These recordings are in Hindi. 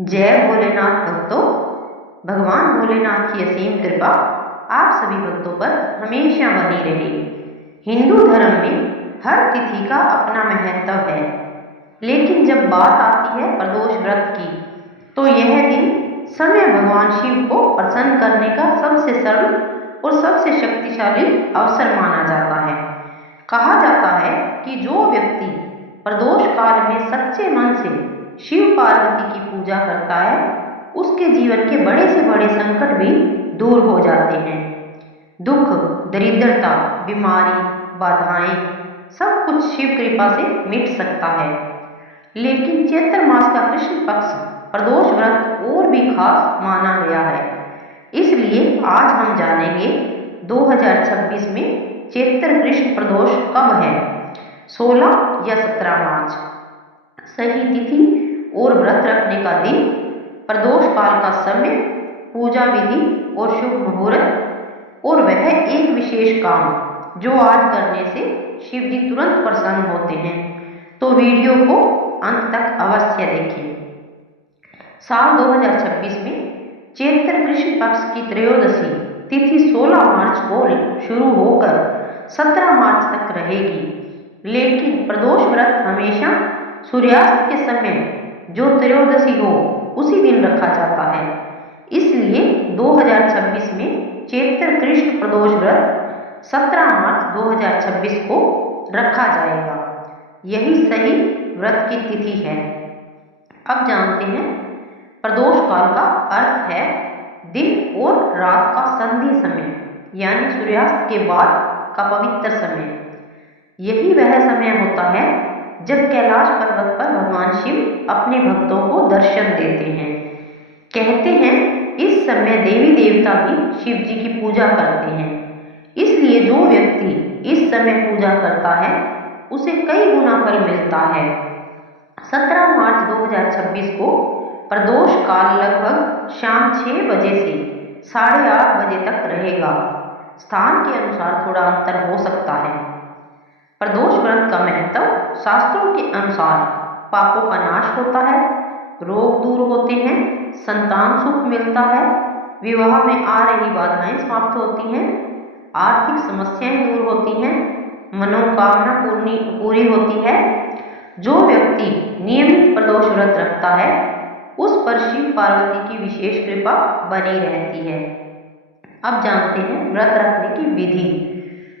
जय भोलेनाथ भक्तों। भगवान भोलेनाथ की असीम कृपा आप सभी भक्तों पर हमेशा बनी रहे। हिंदू धर्म में हर तिथि का अपना महत्व है, लेकिन जब बात आती है प्रदोष व्रत की, तो यह दिन समय भगवान शिव को प्रसन्न करने का सबसे सरल और सबसे शक्तिशाली अवसर माना जाता है। कहा जाता है कि जो व्यक्ति प्रदोष काल में सच्चे मन से शिव पार्वती की पूजा करता है, उसके जीवन के बड़े से बड़े संकट भी दूर हो जाते हैं। दुख, दरिद्रता, बीमारी, बाधाएं, सब कुछ शिव कृपा से मिट सकता है। लेकिन चैत्र मास का कृष्ण पक्ष प्रदोष व्रत और भी खास माना गया है। इसलिए आज हम जानेंगे 2026 में चैत्र कृष्ण प्रदोष कब है, 16 या 17 मार्च, सही तिथि और व्रत रखने का दिन, प्रदोष काल का समय, पूजा विधि और शुभ मुहूर्त, और वह एक विशेष काम जो आज करने से शिव जी तुरंत प्रसन्न होते हैं। तो वीडियो को अंत तक अवश्य देखें। साल 2026 में चैत्र कृष्ण पक्ष की त्रयोदशी तिथि 16 मार्च को शुरू होकर 17 मार्च तक रहेगी, लेकिन प्रदोष व्रत हमेशा सूर्यास्त के समय जो त्रयोदशी हो उसी दिन रखा जाता है। इसलिए 2026 में चैत्र कृष्ण प्रदोष व्रत 17 मार्च 2026 को रखा जाएगा। यही सही व्रत की तिथि है। अब जानते हैं प्रदोष काल का अर्थ है दिन और रात का संधि समय, यानी सूर्यास्त के बाद का पवित्र समय। यही वह समय होता है जब कैलाश पर्वत पर भगवान शिव अपने भक्तों को दर्शन देते हैं। कहते हैं इस समय देवी देवता भी शिव जी की पूजा करते हैं। इसलिए जो व्यक्ति इस समय पूजा करता है उसे कई गुना फल मिलता है। 17 मार्च 2026 को प्रदोष काल लगभग शाम 6 बजे से 8:30 बजे तक रहेगा। स्थान के अनुसार थोड़ा अंतर हो सकता है। प्रदोष व्रत का महत्व शास्त्रों के अनुसार पापों का नाश होता है, रोग दूर होते हैं, संतान सुख मिलता है, विवाह में आ रही बाधाएं समाप्त होती हैं, आर्थिक समस्याएं दूर होती हैं, मनोकामना पूरी होती है। जो व्यक्ति नियमित प्रदोष व्रत रखता है उस पर शिव पार्वती की विशेष कृपा बनी रहती है। अब जानते हैं व्रत रखने की विधि।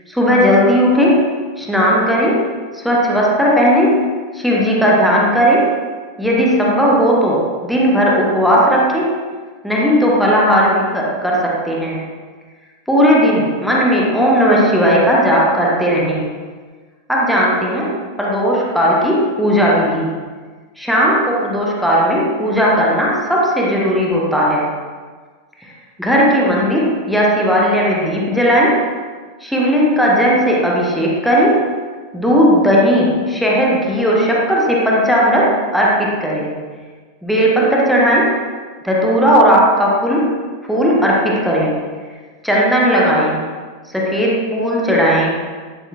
सुबह जल्दी उठें, स्नान करें, स्वच्छ वस्त्र पहने, शिव जी का ध्यान करें। यदि संभव हो तो दिन भर उपवास रखें, नहीं तो फलाहार भी कर सकते हैं। पूरे दिन मन में ओम नमः शिवाय का जाप करते रहें। अब जानते हैं प्रदोष काल की पूजा विधि। शाम को प्रदोष काल में पूजा करना सबसे जरूरी होता है। घर के मंदिर या शिवालय में दीप जलाएं, शिवलिंग का जल से अभिषेक करें, दूध, दही, शहद, घी और शक्कर से पंचामृत अर्पित करें, बेलपत्र चढ़ाएं, धतूरा और आक का फूल अर्पित करें, चंदन लगाएं, सफेद फूल चढ़ाएं,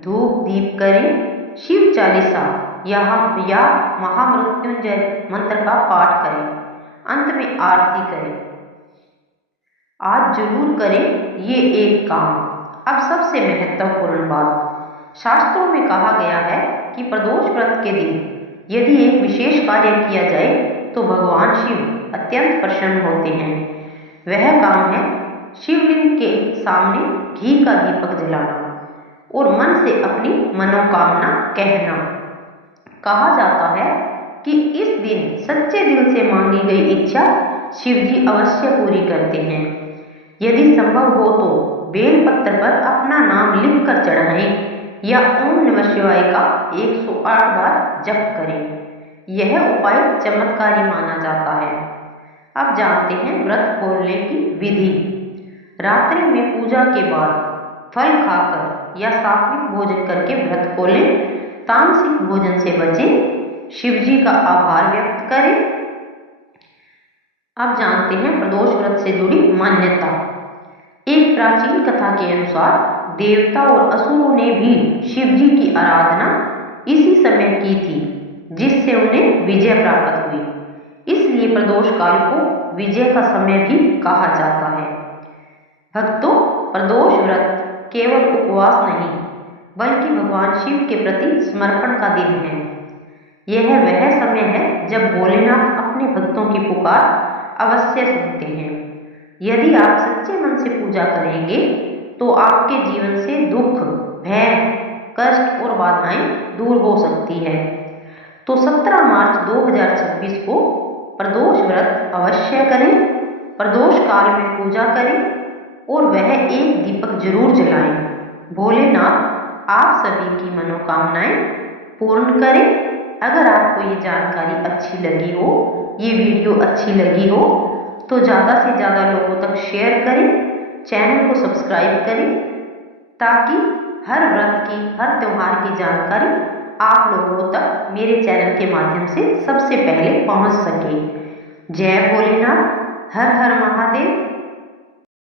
धूप दीप करें, शिव चालीसा या महामृत्युंजय मंत्र का पाठ करें, अंत में आरती करें। आज जरूर करें ये एक काम। अब सबसे महत्वपूर्ण बात, शास्त्रों में कहा गया है कि प्रदोष व्रत के दिन यदि एक विशेष कार्य किया जाए तो भगवान शिव अत्यंत प्रसन्न होते हैं। वह काम है शिवलिंग के सामने घी का दीपक जलाना और मन से अपनी मनोकामना कहना। कहा जाता है कि इस दिन सच्चे दिल से मांगी गई इच्छा शिव जी अवश्य पूरी करते हैं। यदि संभव हो तो बेलपत्र पर अपना नाम लिखकर चढ़ाएं या ओम नमः शिवाय का 108 बार जप करें। यह उपाय चमत्कारी माना जाता है। अब जानते हैं व्रत खोलने की विधि। रात्रि में पूजा के बाद फल खाकर या सात्विक भोजन करके व्रत खोलें। तामसिक भोजन से बचें, शिव जी का आभार व्यक्त करें। अब जानते हैं प्रदोष व्रत से जुड़ी मान्यता। एक प्राचीन कथा के अनुसार देवता और असुरों ने भी शिव जी की आराधना इसी समय की थी, जिससे उन्हें विजय प्राप्त हुई। इसलिए इसलिए प्रदोष काल को विजय का समय भी कहा जाता है। भक्तों, प्रदोष व्रत केवल उपवास नहीं बल्कि भगवान शिव के प्रति समर्पण का दिन है। यह वह समय है जब भोलेनाथ अपने भक्तों की पुकार अवश्य सुनते हैं। यदि आप सच्चे मन से पूजा करेंगे तो आपके जीवन से दुख, भय, कष्ट और बाधाएं दूर हो सकती है। तो 17 मार्च 2026 को प्रदोष व्रत अवश्य करें, प्रदोष काल में पूजा करें और वह एक दीपक जरूर जलाएं। भोलेनाथ आप सभी की मनोकामनाएं पूर्ण करें। अगर आपको ये जानकारी अच्छी लगी हो, ये वीडियो अच्छी लगी हो तो ज़्यादा से ज़्यादा लोगों तक शेयर करें, चैनल को सब्सक्राइब करें ताकि हर व्रत की, हर त्योहार की जानकारी आप लोगों तक मेरे चैनल के माध्यम से सबसे पहले पहुंच सके। जय भोलेनाथ, हर हर महादेव।